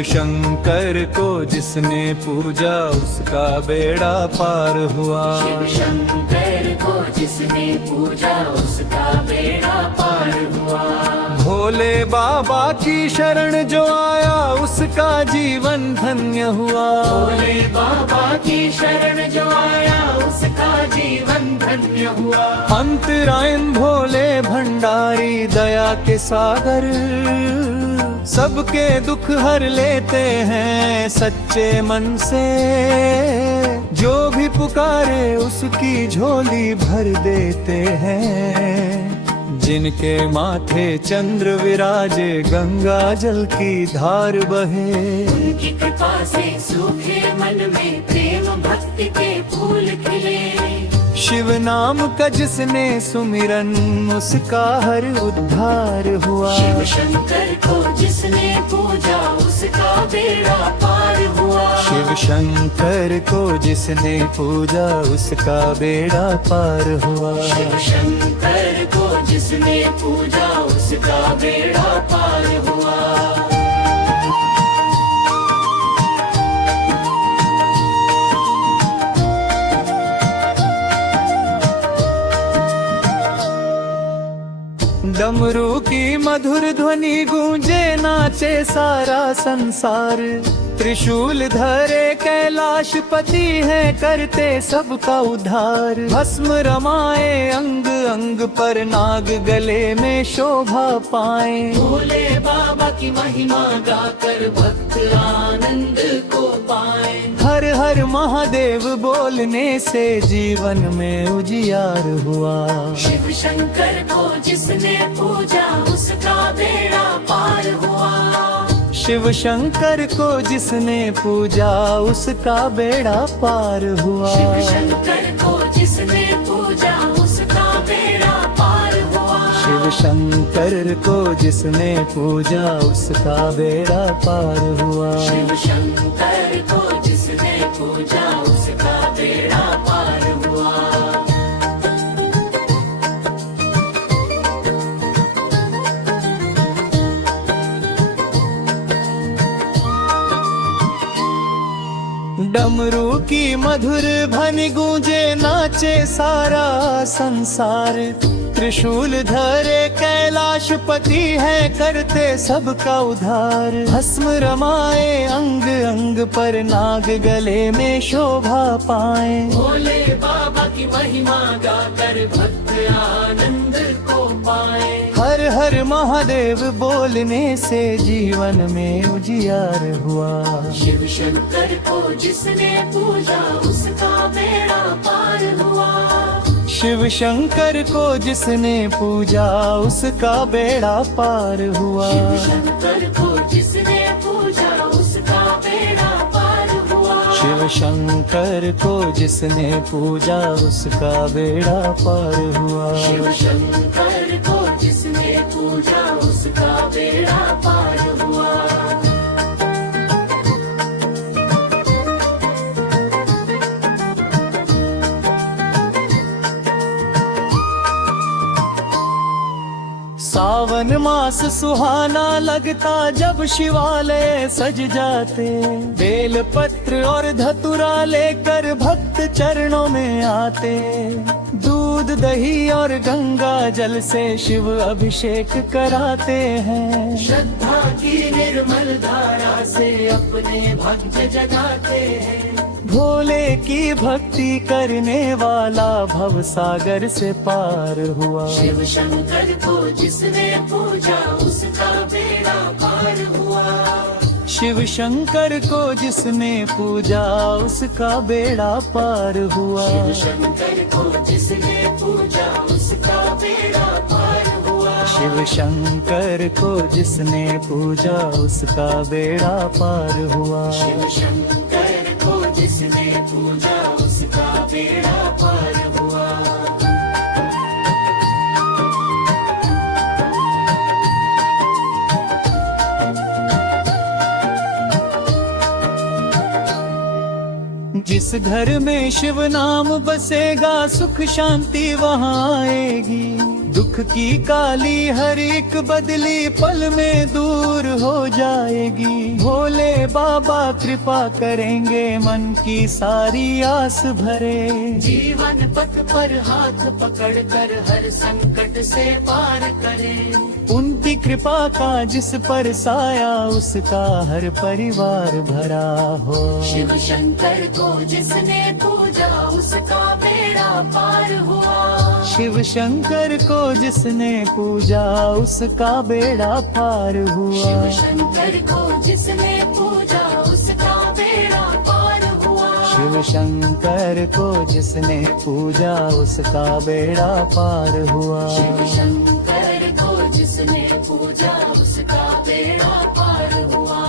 शिव शंकर को जिसने पूजा उसका बेड़ा पार हुआ। शिव शंकर को जिसने पूजा उसका बेड़ा पार हुआ। भोले बाबा की शरण जो आया उसका जीवन धन्य हुआ। भोले बाबा की शरण जो आया उसका जीवन धन्य हुआ। अंतरायण भोले भंडारी दया के सागर, सबके दुख हर लेते हैं सच्चे मन से। जो भी पुकारे उसकी झोली भर देते हैं। जिनके माथे चंद्र विराजे गंगा जल की धार बहे। उनकी कृपा से सूखे मन में प्रेम भक्ति के फूल खिले। शिव नाम का जिसने सुमिरन उसका हर उद्धार हुआ। शिव शंकर को जिसने पूजा उसका बेड़ा पार हुआ। शिव शंकर को जिसने पूजा उसका बेड़ा पार हुआ। शिव शंकर को जिसने पूजा उसका बेड़ा पार हुआ। डमरू की मधुर ध्वनि गूंजे नाचे सारा संसार। त्रिशूल धरे कैलाशपति है करते सबका उद्धार। भस्म रमाए अंग अंग पर नाग गले में शोभा पाए। भोले बाबा की महिमा गाकर भक्त आनंद को पाए। हर हर महादेव बोलने से जीवन में उजियार हुआ। शिव शंकर को जिसने पूजा उसका बेड़ा पार हुआ। शिव शंकर को जिसने पूजा उसका बेड़ा पार हुआ। शिव शंकर को जिसने पूजा उसका बेड़ा पार हुआ। शिव शंकर को जिसने पूजा उसका बेड़ा पार हुआ। शिव शंकर को जिसने पूजा उसका बेड़ा पार हुआ। डमरू की मधुर ध्वनि गूंजे नाचे सारा संसार। त्रिशूल धरे कैलाशपति है करते सबका उद्धार। भस्म रमाए अंग अंग पर नाग गले में शोभा पाए। भोले बाबा की महिमा गाकर भक्त आनंद को पाए। हर हर महादेव बोलने से जीवन में उजियार हुआ। शिव शंकर को जिसने पूजा उसका बेड़ा पार हुआ। शिव शंकर को जिसने पूजा उसका बेड़ा पार हुआ। शिव शंकर को जिसने पूजा उसका बेड़ा पार हुआ। शिव शंकर को जिसने पूजा उसका बेड़ा पार हुआ। शिव शंकर को जिसने पूजा उसका बेड़ा पार हुआ। सावन मास सुहाना लगता जब शिवालय सज जाते। बेल पत्र और धतुरा लेकर भक्त चरणों में आते। दूध दही और गंगा जल से शिव अभिषेक कराते हैं। श्रद्धा की निर्मल धारा से अपने भक्त जगाते हैं। भोले की भक्ति करने वाला भव सागर से पार हुआ। शिव शंकर को जिसने पूजा उसका बेड़ा पार हुआ। शिव शंकर को जिसने पूजा उसका बेड़ा पार हुआ। शिव शंकर को जिसने पूजा उसका बेड़ा पार हुआ। शिव शंकर को जिसने पूजा उसका बेड़ा पार हुआ। शिव शंकर को जिसने पूजा उसका बेड़ा पार हुआ। जिस घर में शिव नाम बसेगा सुख शांति वहाँ आएगी। दुख की काली हर एक बदली पल में दूर हो जाएगी। भोले बाबा कृपा करेंगे मन की सारी आस भरे। जीवन पथ पर हाथ पकड़कर हर संकट से पार करें। उनकी कृपा का जिस पर साया उसका हर परिवार भरा हो। शिव शंकर को जिसने पूजा उसका बेड़ा पार हुआ। शिव शंकर को जिसने पूजा उसका बेड़ा पार हुआ। शिव शंकर को जिसने पूजा उसका बेड़ा पार हुआ। शिव शंकर को जिसने पूजा उसका बेड़ा पार हुआ। शिव शंकर को जिसने पूजा उसका बेड़ा पार हुआ।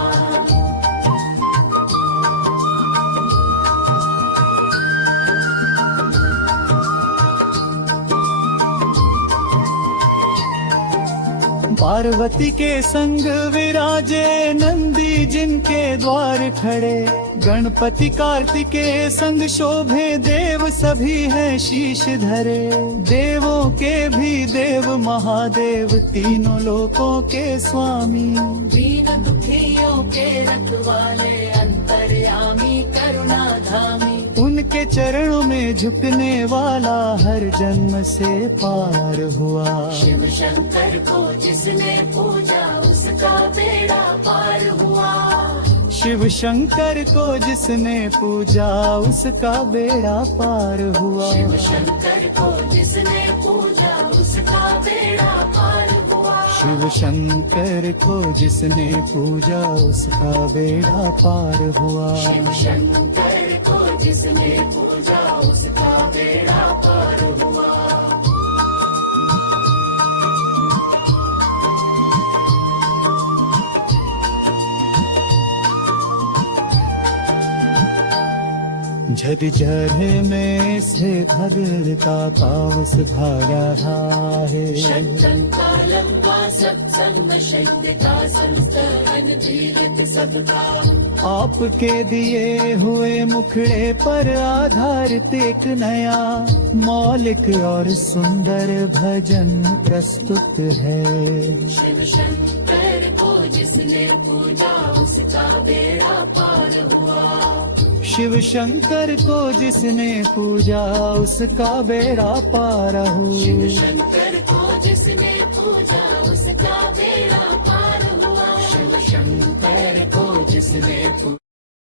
पार्वती के संग विराजे नंदी जिनके द्वार खड़े। गणपति कार्तिकेय संग शोभे देव सभी हैं शीश धरे। देवों के भी देव महादेव तीनों लोकों के स्वामी। दीन दुखियों के रखवाले अंतर्यामी करुणाधामी। उनके चरणों में झुकने वाला हर जन्म से पार हुआ। शिव शंकर को जिसने पूजा उसका बेड़ा पार हुआ। शिव शंकर को जिसने पूजा उसका बेड़ा पार हुआ। शिव शंकर को जिसने पूजा उसका बेड़ा पार हुआ। शिव शंकर को जिसने पूजा उसका बेड़ा पार हुआ। शिव शंकर को जिसने पूजा उसका बेड़ा पार हुआ। झरझर में से भगवता पावस धारा है। षट्टं कालं वा सत्संग शक्तिता संस्तवन धीरत सबका। आपके दिए हुए मुखड़े पर आधारित एक नया मौलिक और सुंदर भजन प्रस्तुत है। शिव शंकर को जिसने पूजा उसका बेड़ा पार हुआ। शिव शंकर को जिसने पूजा उसका बेड़ा पार हुआ। शिव शंकर को जिसने पूजा उसका बेड़ा पार हुआ। शिव शंकर को जिसने